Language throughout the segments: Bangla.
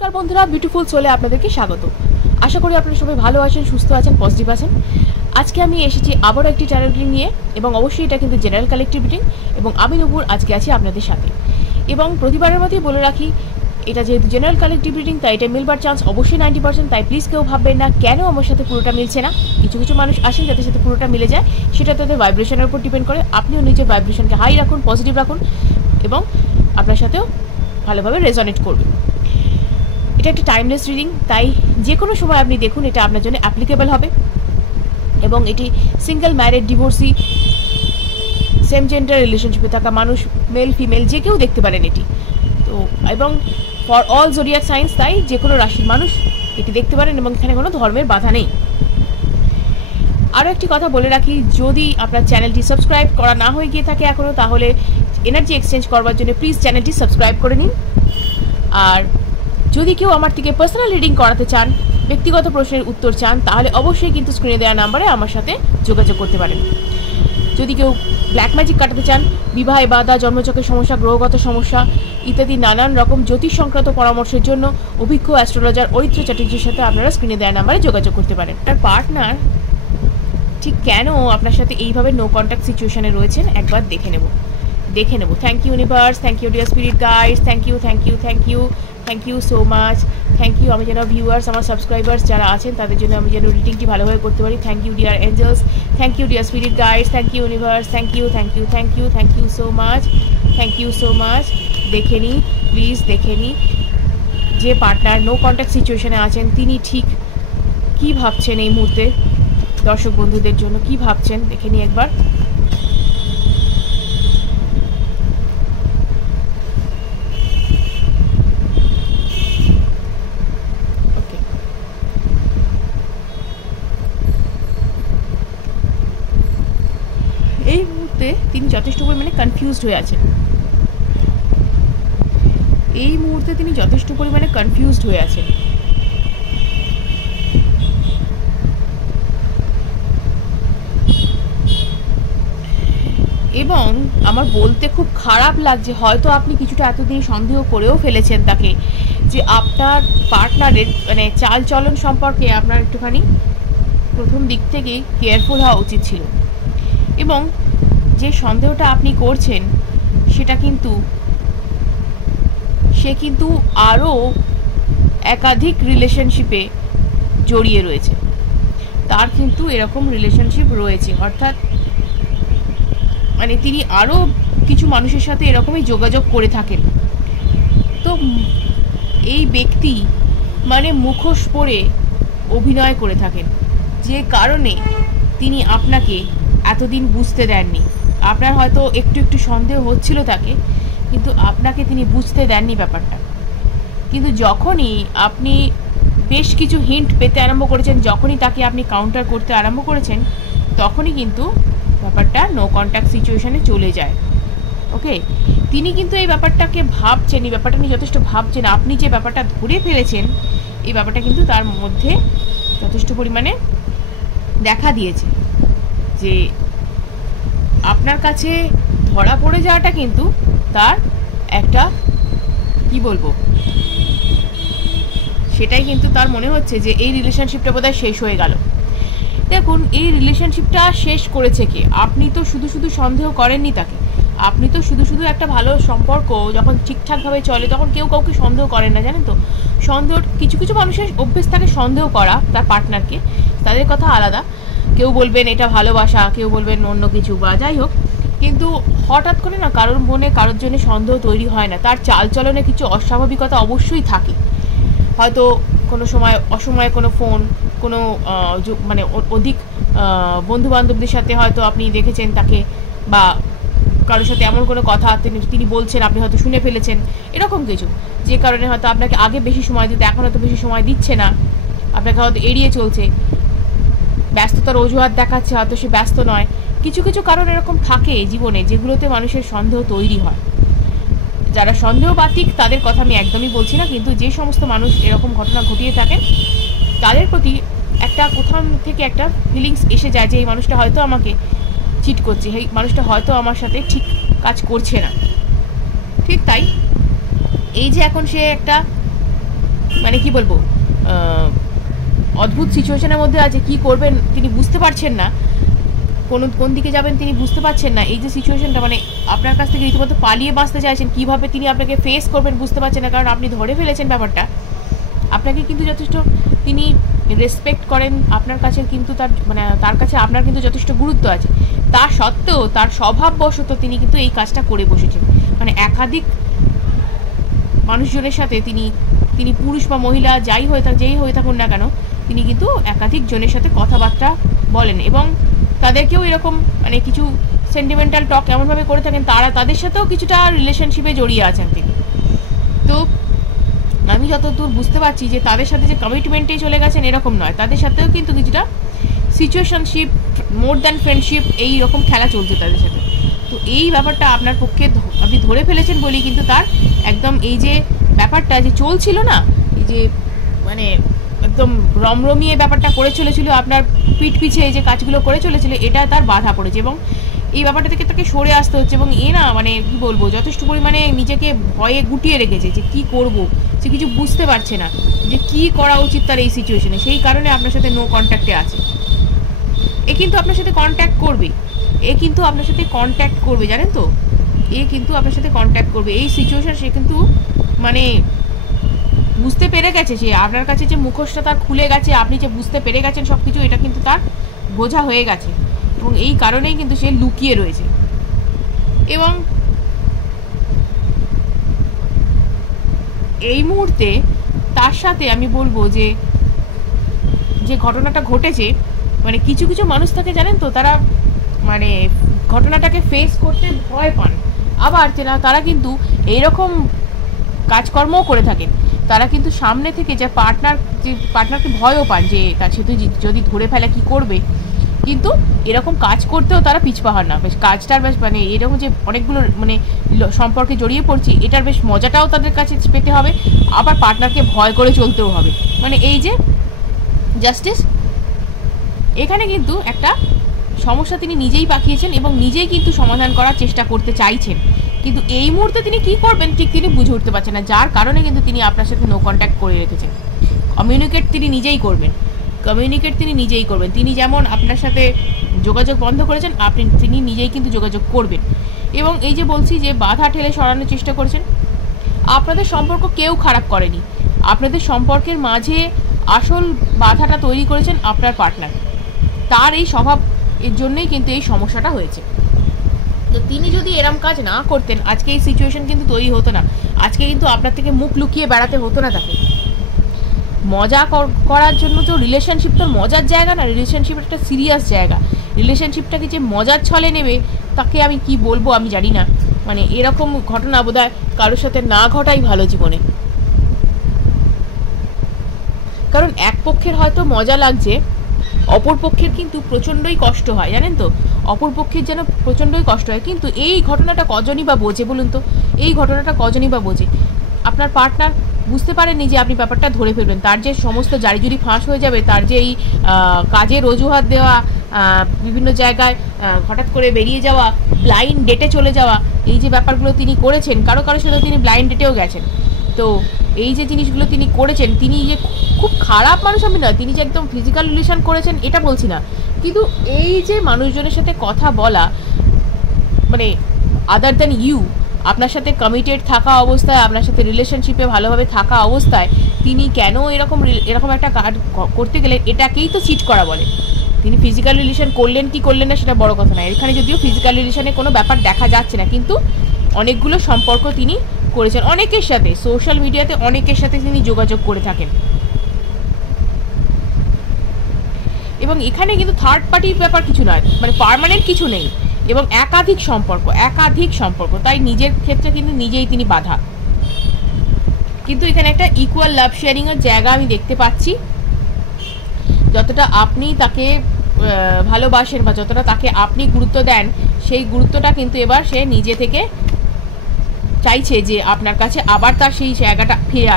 নমস্কার বন্ধুরা, বিউটিফুল সোলে আপনাদেরকে স্বাগত। আশা করি আপনারা সবাই ভালো আছেন, সুস্থ আছেন, পজিটিভ আছেন। আজকে আমি এসেছি আবারও একটি ট্যারো রিডিং নিয়ে, এবং অবশ্যই এটা কিন্তু জেনারেল কালেকটিভ রিডিং, এবং আমি নূপুর আজকে আছি আপনাদের সাথে। এবং প্রতিবারের মতোই বলে রাখি, এটা যেহেতু জেনারেল কালেকটিভ রিডিং, তাই এটা মিলবার চান্স অবশ্যই 90%। তাই প্লিজ কেউ ভাববেন না কেন আমার সাথে পুরোটা মিলছে না। কিছু কিছু মানুষ আসেন যাদের সাথে পুরোটা মিলে যায়, সেটা তাদের ভাইব্রেশনের উপর ডিপেন্ড করে। আপনিও নিজের ভাইব্রেশনকে হাই রাখুন, পজিটিভ রাখুন, এবং আপনার সাথেও ভালোভাবে রেজনেট করবে। এটা একটা টাইমলেস রিডিং, তাই যে কোনো সময় আপনি দেখুন, এটা আপনার জন্য অ্যাপ্লিকেবল হবে। এবং এটি single, married, divorcee, same gender রিলেশনশিপে থাকা মানুষ, মেল ফিমেল যে কেউ দেখতে পারেন এটি। তো এবং ফর অল জোডিয়াক সাইন্স, তাই যে কোনো রাশির মানুষ এটি দেখতে পারেন, এবং এখানে কোনো ধর্মের বাধা নেই। আরও একটি কথা বলে রাখি, যদি আপনার চ্যানেলটি সাবস্ক্রাইব করা না হয়ে গিয়ে থাকে এখনও, তাহলে এনার্জি এক্সচেঞ্জ করবার জন্য প্লিজ চ্যানেলটি সাবস্ক্রাইব করে নিন। আর যদি কেউ আমার থেকে পার্সোনাল রিডিং করাতে চান, ব্যক্তিগত প্রশ্নের উত্তর চান, তাহলে অবশ্যই কিন্তু স্ক্রিনে দেওয়া নাম্বারে আমার সাথে যোগাযোগ করতে পারেন। যদি কেউ ব্ল্যাক ম্যাজিক কাটাতে চান, বিবাহে বাধা, জন্মচক্রের সমস্যা, গ্রহগত সমস্যা ইত্যাদি নানান রকম জ্যোতিষ সংক্রান্ত পরামর্শের জন্য অভিজ্ঞ অ্যাস্ট্রোলজার অরিত্র চ্যাটার্জির সাথে আপনারা স্ক্রিনে দেওয়া নাম্বারে যোগাযোগ করতে পারেন। তার পার্টনার ঠিক কেন আপনার সাথে এইভাবে নো কন্ট্যাক্ট সিচুয়েশনে রয়েছেন একবার দেখে নেব। Thank you universe, thank you dear spirit guides, thank you so much, thank you. আমি যেন ভিউয়ার্স, আমার সাবস্ক্রাইবার্স যারা আছেন তাদের জন্য আমি যেন রিডিংটি ভালোভাবে করতে পারি। Thank you dear angels, thank you dear spirit guides, thank you universe, thank you so much. দেখে নিই প্লিজ, যে পার্টনার নো কন্ট্যাক্ট সিচুয়েশনে আছেন তিনি ঠিক কী ভাবছেন এই মুহূর্তে, দর্শক বন্ধুদের জন্য কী ভাবছেন দেখে নিই একবার। এই মুহূর্তে তিনি যথেষ্ট পরিমাণে কনফিউজড হয়ে আছেন। এবং আমার বলতে খুব খারাপ লাগছে, হয়তো আপনি কিছুটা এতদিন সন্দেহ করেও ফেলেছেন তাকে, যে আপনার পার্টনারের মানে চালচলন সম্পর্কে আপনার একটুখানি প্রথম দিক থেকেই কেয়ারফুল হওয়া উচিত ছিল। এবং যে সন্দেহটা আপনি করছেন সেটা কিন্তু সে কিন্তু আরও একাধিক রিলেশনশিপে জড়িয়ে রয়েছে, তার কিন্তু এরকম রিলেশনশিপ রয়েছে, অর্থাৎ মানে তিনি আরও কিছু মানুষের সাথে এরকমই যোগাযোগ করে থাকেন। তো এই ব্যক্তি মানে মুখোশ পরে অভিনয় করে থাকেন, যে কারণে তিনি আপনাকে এতদিন বুঝতে দেননি। আপনার হয়তো একটু সন্দেহ হচ্ছিল তাকে, কিন্তু আপনাকে তিনি বুঝতে দেননি ব্যাপারটা। কিন্তু যখনই আপনি বেশ কিছু হিন্ট পেতে আরম্ভ করেছেন, যখনই তাকে আপনি কাউন্টার করতে আরম্ভ করেছেন, তখনই কিন্তু ব্যাপারটা নো কন্ট্যাক্ট সিচুয়েশনে চলে যায়। ওকে, তিনি কিন্তু এই ব্যাপারটাকে ভাবছেন, এই ব্যাপারটা নিয়ে যথেষ্ট ভাবছেন। আপনি যে ব্যাপারটা ধরে ফেলেছেন, এই ব্যাপারটা কিন্তু তার মধ্যে যথেষ্ট পরিমাণে দেখা দিয়েছে, যে আপনার কাছে ধরা পড়ে যাওয়াটা কিন্তু তার একটা কি বলবো, সেটাই কিন্তু তার মনে হচ্ছে যে এই রিলেশনশিপটা বোধহয় শেষ হয়ে গেল। দেখুন, এই রিলেশনশিপটা শেষ করেছে কে? আপনি তো শুধু সন্দেহ করেননি তাকে। আপনি তো শুধু একটা ভালো সম্পর্ক যখন ঠিকঠাকভাবে চলে তখন কেউ কাউকে সন্দেহ করেন না, জানেন তো। সন্দেহ কিছু মানুষের অভ্যেস থাকে সন্দেহ করা তার পার্টনারকে, তাদের কথা আলাদা। কেউ বলবেন এটা ভালোবাসা, কেউ বলবেন অন্য কিছু, বা যাই হোক, কিন্তু হঠাৎ করে না কারোর মনে কারোর জন্য সন্দেহ তৈরি হয় না। তার চালচলনে কিছু অস্বাভাবিকতা অবশ্যই থাকে। হয়তো কোনো সময় অসময়ে কোনো ফোন, কোনো মানে অধিক বন্ধুবান্ধবদের সাথে হয়তো আপনি দেখেছেন তাকে, বা কারোর সাথে এমন কোনো কথা তিনি বলছেন, আপনি হয়তো শুনে ফেলেছেন, এরকম কিছু, যে কারণে হয়তো আপনাকে আগে বেশি সময় দিতে এখন হয়তো বেশি সময় দিচ্ছে না, আপনাকে হয়তো এড়িয়ে চলছে, ব্যস্ততার অজুহাত দেখাচ্ছে, হয়তো সে ব্যস্ত নয়। কিছু কারণ এরকম থাকে জীবনে, যেগুলোতে মানুষের সন্দেহ তৈরি হয়। যারা সন্দেহবাতিক তাদের কথা আমি একদমই বলছি না, কিন্তু যে সমস্ত মানুষ এরকম ঘটনা ঘটিয়ে থাকেন তাদের প্রতি একটা কোথাও থেকে একটা ফিলিংস এসে যায় যে এই মানুষটা হয়তো আমাকে চিট করছে, এই মানুষটা হয়তো আমার সাথে ঠিক কাজ করছে না। ঠিক তাই এই যে এখন সে একটা কি বলবো, অদ্ভুত সিচুয়েশনের মধ্যে আছে, কি করবেন তিনি বুঝতে পারছেন না, কোন দিকে যাবেন তিনি বুঝতে পারছেন না। এই যে সিচুয়েশনটা, মানে আপনার কাছ থেকে রীতিমতো পালিয়ে বাঁচতে চাইছেন, কীভাবে তিনি আপনাকে ফেস করবেন বুঝতে পারছেন না, কারণ আপনি ধরে ফেলেছেন ব্যাপারটা। আপনাকে কিন্তু যথেষ্ট তিনি রেসপেক্ট করেন, আপনার কাছে কিন্তু তার কাছে আপনার কিন্তু যথেষ্ট গুরুত্ব আছে। তা সত্ত্বেও তার স্বভাববশত তিনি কিন্তু এই কাজটা করে বসেছেন। মানে একাধিক মানুষজনের সাথে তিনি পুরুষ বা মহিলা যেই হয়ে থাকুন না কেন, তিনি কিন্তু একাধিক জনের সাথে কথাবার্তা বলেন এবং তাদেরকেও এরকম মানে কিছু সেন্টিমেন্টাল টক এমনভাবে করে থাকেন, তাদের সাথেও কিছুটা রিলেশনশিপে জড়িয়ে আছেন তিনি। তো আমি যতদূর বুঝতে পারছি যে তাদের সাথে যে কমিটমেন্টেই চলে গেছেন এরকম নয়, তাদের সাথেও কিন্তু কিছুটা সিচুয়েশনশিপ, মোর দ্যান ফ্রেন্ডশিপ, এই রকম খেলা চলছে তাদের সাথে। তো এই ব্যাপারটা আপনার পক্ষে আপনি ধরে ফেলেছেন বলেই কিন্তু তার একদম এই যে ব্যাপারটা যে চলছিল না, এই যে মানে একদম রমরমিয়ে ব্যাপারটা করে চলেছিল, আপনার পিঠ পিছে এই যে কাজগুলো করে চলেছিল, এটা তার বাধা পড়েছে এবং এই ব্যাপারটা থেকে তাকে সরে আসতে হচ্ছে। এবং না মানে কি বলবো, যথেষ্ট পরিমাণে নিজেকে ভয়ে গুটিয়ে রেখেছে যে কি করব, সে কিছু বুঝতে পারছে না যে কি করা উচিত তার এই সিচুয়েশনে। সেই কারণে আপনার সাথে নো কন্ট্যাক্টে আছে। কিন্তু আপনার সাথে কন্ট্যাক্ট করবে, জানেন তো, কিন্তু আপনার সাথে কন্ট্যাক্ট করবে। এই সিচুয়েশন সে কিন্তু মানে বুঝতে পেরে গেছে, যে আপনার কাছে যে মুখোশটা তার খুলে গেছে, আপনি যে বুঝতে পেরে গেছেন সব কিছু, এটা কিন্তু তার বোঝা হয়ে গেছে এবং এই কারণেই কিন্তু সে লুকিয়ে রয়েছে। এবং এই মুহূর্তে তার সাথে আমি বলবো যে ঘটনাটা ঘটেছে, মানে কিছু কিছু মানুষ থাকে জানেন তো, তারা মানে ঘটনাটাকে ফেস করতে ভয় পান, আবার তারা কিন্তু এইরকম কাজকর্মও করে থাকেন। তারা কিন্তু সামনে থেকে যে পার্টনারকে ভয়ও পান যে তার সাথে যদি ধরে ফেলে কি করবে, কিন্তু এরকম কাজ করতেও তারা পিছপা হন না। বেশ কাজটার বেশ মানে এরকম যে অনেকগুলো মানে সম্পর্কে জড়িয়ে পড়ছি, এটার বেশ মজাটাও তাদের কাছে পেতে হবে, আবার পার্টনারকে ভয় করে চলতেও হবে। মানে এই যে জাস্টিস, এখানে কিন্তু একটা সমস্যা তিনি নিজেই পাকিয়েছেন এবং নিজেই কিন্তু সমাধান করার চেষ্টা করতে চাইছেন, কিন্তু এই মুহূর্তে তিনি কি করবেন ঠিক তিনি বুঝে উঠতে পারছেন না, যার কারণে কিন্তু তিনি আপনার সাথে নো কন্ট্যাক্ট করে রেখেছেন। কমিউনিকেট তিনি নিজেই করবেন। তিনি যেমন আপনার সাথে যোগাযোগ বন্ধ করেছেন, তিনি নিজেই কিন্তু যোগাযোগ করবেন। এবং এই যে বলছি যে বাধা ঠেলে সরানোর চেষ্টা করেছেন, আপনাদের সম্পর্ক কেউ খারাপ করেনি, আপনাদের সম্পর্কের মাঝে আসল বাধাটা তৈরি করেছেন আপনার পার্টনার। তার এই স্বভাব এর জন্যই কিন্তু এই সমস্যাটা হয়েছে। তো তিনি যদি এরম কাজ না করতেন, আজকে এই সিচুয়েশন কিন্তু তৈরি হতো না, আজকে কিন্তু আপনার থেকে মুখ লুকিয়ে বেড়াতে হতো না তাকে। মজা করার জন্য তো রিলেশনশিপ তো মজার জায়গা না, রিলেশনশিপ একটা সিরিয়াস জায়গা। রিলেশনশিপটাকে যে মজার ছলে নেবে তাকে আমি কি বলবো আমি জানি না। মানে এরকম ঘটনা বোধহয় কারোর সাথে না ঘটাই ভালো জীবনে, কারণ এক পক্ষের হয়তো মজা লাগছে, অপর পক্ষের কিন্তু প্রচণ্ডই কষ্ট হয়, জানেন তো, অপর পক্ষের যেন প্রচণ্ডই কষ্ট হয়। কিন্তু এই ঘটনাটা কজনই বা বোঝে বলুন তো, এই ঘটনাটা কজনই বা বোঝে? আপনার পার্টনার বুঝতে পারেননি যে আপনি ব্যাপারটা ধরে ফেলবেন, তার যে সমস্ত জারিজুরি ফাঁস হয়ে যাবে, তার যে এই কাজের অজুহাত দেওয়া, বিভিন্ন জায়গায় হঠাৎ করে বেরিয়ে যাওয়া, ব্লাইন্ড ডেটে চলে যাওয়া, এই যে ব্যাপারগুলো তিনি করেছেন, কারো সাথে তিনি ব্লাইন্ড ডেটেও গেছেন। তো এই যে জিনিসগুলো তিনি করেছেন, তিনি যে খুব খারাপ মানুষ আমি নয়, তিনি যে একদম ফিজিক্যাল রিলেশন করেছেন এটা বলছি না, কিন্তু এই যে মানুষজনের সাথে কথা বলা, মানে আদার দ্যান ইউ, আপনার সাথে কমিটেড থাকা অবস্থায়, আপনার সাথে রিলেশনশিপে ভালোভাবে থাকা অবস্থায় তিনি কেন এরকম একটা কাজ করতে গেলে, এটাকেই তো চিট করা বলে। তিনি ফিজিক্যাল রিলেশন করলেন কি করলেন না সেটা বড় কথা নয়, এখানে যদিও ফিজিক্যাল রিলেশনে কোনো ব্যাপার দেখা যাচ্ছে না, কিন্তু অনেকগুলো সম্পর্ক তিনি করেছেন অনেকের সাথে, সোশ্যাল মিডিয়াতে অনেকের সাথে তিনি যোগাযোগ করে থাকেন। এবং এখানে কিন্তু থার্ড পার্টির ব্যাপার কিছু নয়, মানে পার্মানেন্ট কিছু নেই, এবং একাধিক সম্পর্ক, তাই নিজের ক্ষেত্রে কিন্তু নিজেই তিনি বাধা। কিন্তু এখানে একটা ইকুয়াল লাভ শেয়ারিং এর জায়গা আমি দেখতে পাচ্ছি। যতটা আপনি তাকে ভালোবাসেন বা যতটা তাকে আপনি গুরুত্ব দেন, সেই গুরুত্বটা কিন্তু এবার সে নিজে থেকে চাইছে যে আপনার কাছে আবার তার সেই জায়গাটা ফিরে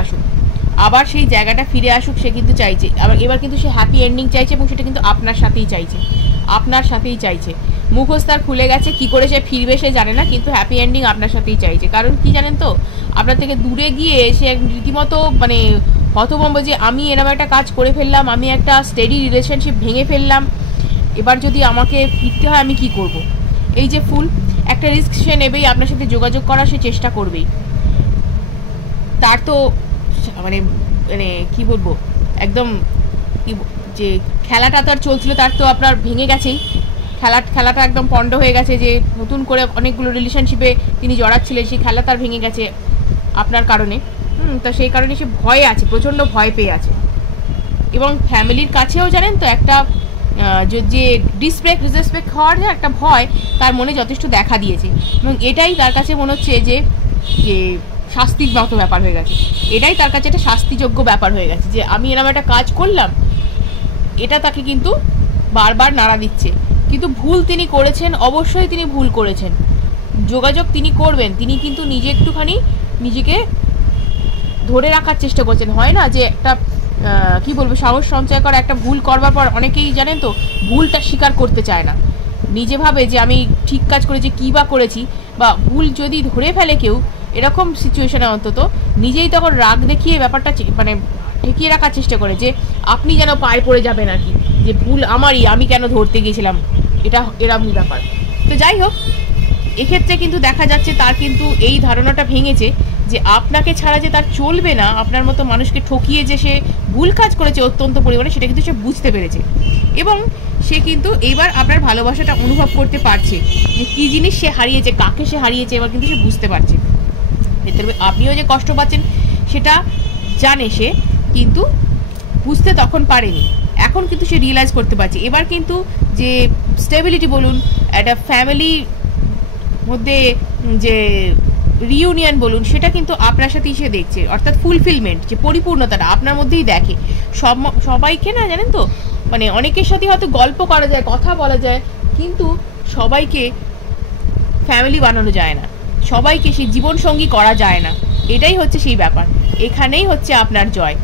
আসুক, সে কিন্তু চাইছে। এবার কিন্তু সে হ্যাপি এন্ডিং চাইছে, এবং সেটা কিন্তু আপনার সাথেই চাইছে। মুখোশ তার খুলে গেছে, কি করে সে ফিরবে সে জানে না, কিন্তু হ্যাপি এন্ডিং আপনার সাথেই চাইছে। কারণ কি জানেন তো, আপনার থেকে দূরে গিয়ে সে রীতিমতো মানে হতভম্ব যে আমি এরকম একটা কাজ করে ফেললাম, আমি একটা স্টেডি রিলেশনশিপ ভেঙে ফেললাম, এবার যদি আমাকে ফিরতে হয় আমি কি করব। এই যে ফুল, একটা রিস্ক সে নেবেই, আপনার সাথে যোগাযোগ করার সে চেষ্টা করবেই। তার তো মানে মানে কী বলবো, একদম কি যে খেলাটা তার চলছিল তার তো আপনার ভেঙে গেছেই, খেলাটা একদম পণ্ড হয়ে গেছে, যে নতুন করে অনেকগুলো রিলেশনশিপে তিনি জড়াচ্ছিলেন, সেই খেলা তার ভেঙে গেছে আপনার কারণে। তা সেই কারণে সে ভয়ে আছে, প্রচণ্ড ভয় পেয়ে আছে। এবং ফ্যামিলির কাছেও জানেন তো একটা যে ডিসরেসপেক্ট হওয়ার যে একটা ভয় তার মনে যথেষ্ট দেখা দিয়েছে, এবং এটাই তার কাছে মনে হচ্ছে যে শাস্তির মতো ব্যাপার হয়ে গেছে। এটাই তার কাছে একটা শাস্তিযোগ্য ব্যাপার হয়ে গেছে, যে আমি এরকম একটা কাজ করলাম, এটা তাকে কিন্তু বারবার নাড়া দিচ্ছে। কিন্তু ভুল তিনি করেছেন, অবশ্যই তিনি ভুল করেছেন। যোগাযোগ তিনি করবেন, তিনি কিন্তু নিজেকে ধরে রাখার চেষ্টা করছেন। হয় না যে একটা কি বলবো, সাহস সঞ্চয় করা, একটা ভুল করবার পর অনেকেই জানেন তো ভুলটা স্বীকার করতে চায় না, নিজে ভাবে যে আমি ঠিক কাজ করেছি, কী বা করেছি, বা ভুল যদি ধরে ফেলে কেউ এরকম সিচুয়েশনে অন্তত নিজেই তখন রাগ দেখিয়ে ব্যাপারটা মানে ঠেকিয়ে রাখার চেষ্টা করে, যে আপনি যেন পায়ে পড়ে যাবেন আর কি, যে ভুল আমারই, আমি কেন ধরতে গিয়েছিলাম, এটা এরকমই ব্যাপার। তো যাই হোক, এক্ষেত্রে কিন্তু দেখা যাচ্ছে তার কিন্তু এই ধারণাটা ভেঙেছে যে আপনাকে ছাড়া যে তার চলবে না, আপনার মতো মানুষকে ঠকিয়ে যে সে ভুল কাজ করেছে অত্যন্ত পরিমাণে, সেটা কিন্তু সে বুঝতে পেরেছে। এবং সে কিন্তু এইবার আপনার ভালোবাসাটা অনুভব করতে পারছে, যে কী জিনিস সে হারিয়েছে, কাকে সে হারিয়েছে, এবার কিন্তু সে বুঝতে পারছে। এতে আপনিও যে কষ্ট পাচ্ছেন সেটা জানে সে, কিন্তু বুঝতে তখন পারেনি, এখন কিন্তু সে রিয়েলাইজ করতে পারছে। এবার কিন্তু যে স্টেবিলিটি বলুন, একটা ফ্যামিলি মধ্যে যে রিউনিয়ন বলুন, সেটা কিন্তু আপনার সাথেই সে দেখছে, অর্থাৎ ফুলফিলমেন্ট, যে পরিপূর্ণতাটা আপনার মধ্যেই দেখে। সবাইকে না জানেন তো, মানে অনেকের সাথে হয়তো গল্প করা যায়, কথা বলা যায়, কিন্তু সবাইকে ফ্যামিলি বানানো যায় না, সবাইকে সেই জীবনসঙ্গী করা যায় না। এটাই হচ্ছে সেই ব্যাপার, এখানেই হচ্ছে আপনার জয়,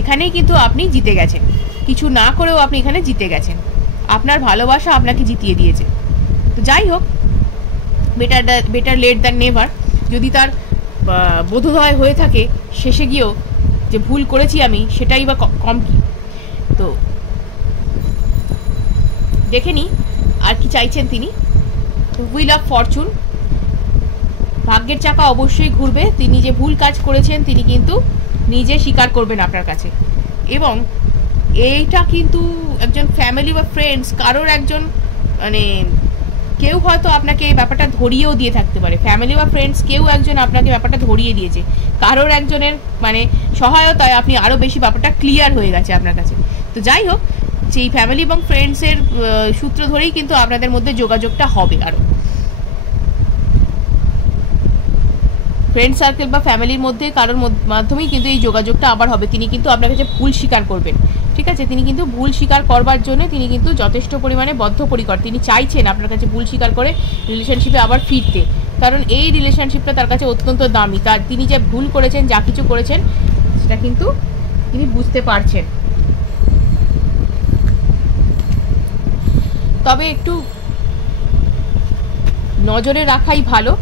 এখানেই কিন্তু আপনি জিতে গেছেন, কিছু না করেও আপনি এখানে জিতে গেছেন, আপনার ভালোবাসা আপনাকে জিতিয়ে দিয়েছে। তো যাই হোক, বেটার লেট দ্যান নেভার। যদি তার বোধোদয় হয়ে থাকে শেষে গিয়েও যে ভুল করেছি আমি, সেটাই বা কম কি। তো দেখে নিই আর কি চাইছেন তিনি। হুইল অফ ফরচুন, ভাগ্যের চাকা অবশ্যই ঘুরবে, তিনি যে ভুল কাজ করেছেন তিনি কিন্তু নিজে স্বীকার করবেন আপনার কাছে। এবং এইটা কিন্তু একজন ফ্যামিলি বা ফ্রেন্ডস, কারোর একজন মানে কেউ হয়তো আপনাকে এই ব্যাপারটা ধরিয়েও দিয়ে থাকতে পারে, ফ্যামিলি বা ফ্রেন্ডস কেউ একজন আপনাকে ব্যাপারটা ধরিয়ে দিয়েছে, কারোর একজনের মানে সহায়তায় আপনি আরও বেশি ব্যাপারটা ক্লিয়ার হয়ে গেছে আপনার কাছে। তো যাই হোক, সেই ফ্যামিলি এবং ফ্রেন্ডসের সূত্র ধরেই কিন্তু আপনাদের মধ্যে যোগাযোগটা হবে, আরও ফ্রেন্ড সার্কেল বা ফ্যামিলির মধ্যে কারোর মাধ্যমেই কিন্তু এই যোগাযোগটা আবার হবে। তিনি কিন্তু আপনার কাছে ভুল স্বীকার করবেন, ঠিক আছে, তিনি কিন্তু ভুল স্বীকার করবার জন্য তিনি কিন্তু যথেষ্ট পরিমাণে বদ্ধপরিকর, তিনি চাইছেন আপনার কাছে ভুল স্বীকার করে রিলেশনশিপে আবার ফিরতে, কারণ এই রিলেশনশিপটা তার কাছে অত্যন্ত দামি, তার তিনি যে ভুল করেছেন, যা কিছু করেছেন, সেটা কিন্তু তিনি বুঝতে পারছেন। তবে একটু নজরে রাখাই ভালো,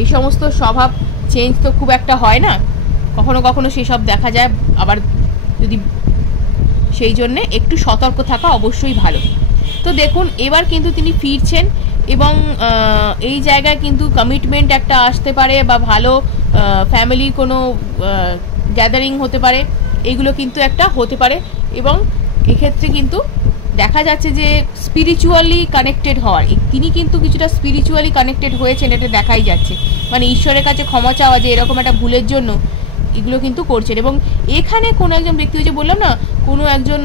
এই সমস্ত স্বভাব চেঞ্জ তো খুব একটা হয় না, কখনো কখনো সেসব দেখা যায়, আবার যদি সেই জন্যে একটু সতর্ক থাকা অবশ্যই ভালো। তো দেখুন, এবার কিন্তু তিনি ফিরছেন, এবং এই জায়গায় কিন্তু কমিটমেন্ট একটা আসতে পারে, বা ভালো ফ্যামিলির কোনো গ্যাদারিং হতে পারে, এগুলো কিন্তু একটা হতে পারে। এবং এক্ষেত্রে কিন্তু দেখা যাচ্ছে যে স্পিরিচুয়ালি কানেক্টেড হওয়ার, তিনি কিন্তু কিছুটা স্পিরিচুয়ালি কানেক্টেড হয়েছেন, এটা দেখাই যাচ্ছে, মানে ঈশ্বরের কাছে ক্ষমা চাওয়া যে এরকম একটা ভুলের জন্য, এগুলো কিন্তু করছেন। এবং এখানে কোনো একজন ব্যক্তি, যে বললাম না, কোনো একজন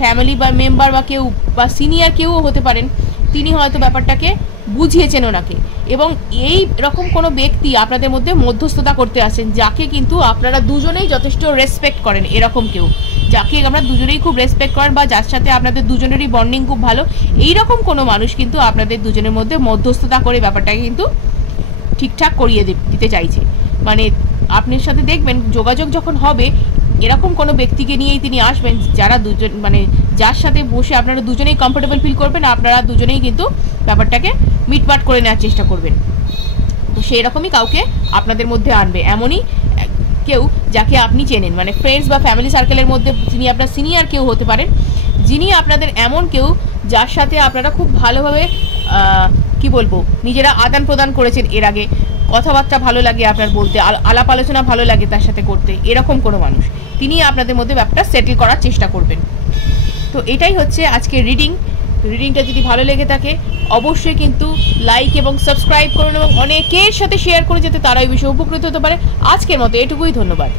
ফ্যামিলি বা মেম্বার বা কেউ বা সিনিয়র কেউও হতে পারেন, তিনি হয়তো ব্যাপারটাকে বুঝিয়েছেন ওনাকে, এবং এই রকম কোনো ব্যক্তি আপনাদের মধ্যে মধ্যস্থতা করতে আসেন, যাকে কিন্তু আপনারা দুজনেই যথেষ্ট রেসপেক্ট করেন, এরকম কেউ যাকে আমরা দুজনেই খুব রেসপেক্ট করেন, বা যার সাথে আপনাদের দুজনেরই বন্ডিং খুব ভালো, এইরকম কোনো মানুষ কিন্তু আপনাদের দুজনের মধ্যে মধ্যস্থতা করে ব্যাপারটাকে কিন্তু ঠিকঠাক করিয়ে দিতে চাইছে। মানে আপনার সাথে দেখবেন যোগাযোগ যখন হবে, এরকম কোনো ব্যক্তিকে নিয়েই তিনি আসবেন, যারা দুজন মানে যার সাথে বসে আপনারা দুজনেই কমফোর্টেবল ফিল করবেন, আপনারা দুজনেই কিন্তু ব্যাপারটাকে মিটমাট করে নেওয়ার চেষ্টা করবেন। তো সেই রকমই কাউকে আপনাদের মধ্যে আনবে, এমনই কেউ যাকে আপনি চেনেন, মানে ফ্রেন্ডস বা ফ্যামিলি সার্কেলের মধ্যে যিনি আপনার সিনিয়র কেউ হতে পারেন, যিনি আপনাদের এমন কেউ যার সাথে আপনারা খুব ভালোভাবে কি বলবো নিজেরা আদান প্রদান করেছেন এর আগে, কথাবার্তা ভালো লাগে আপনার বলতে, আলাপ আলোচনা ভালো লাগে তার সাথে করতে, এরকম কোনো মানুষ, তিনি আপনাদের মধ্যে ব্যাপারটা সেটেল করার চেষ্টা করবেন। তো এটাই হচ্ছে আজকের রিডিংটা যদি ভালো লেগে থাকে অবশ্যই কিন্তু লাইক এবং সাবস্ক্রাইব করুন এবং অনেকের সাথে শেয়ার করে যেতে তারা এই বিষয়ে উপকৃত হতে পারে। আজকের মতো এটুকুই, ধন্যবাদ।